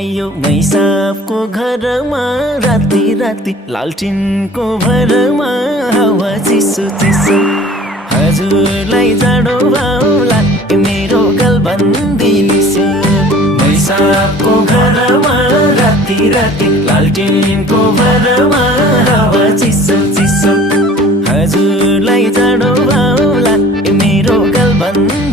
आयो मैसाबको घरमा राति राति लालटिनको भरमा हावा चिसो चिसो हजुरलाई जाडो भाउला मेरो गलबन्दी लिसो मैसाबको घरमा राति राति लालटिनको भरमा हावा चिसो चिसो हजुरलाई जाडो भाउला मेरो गलबन्दी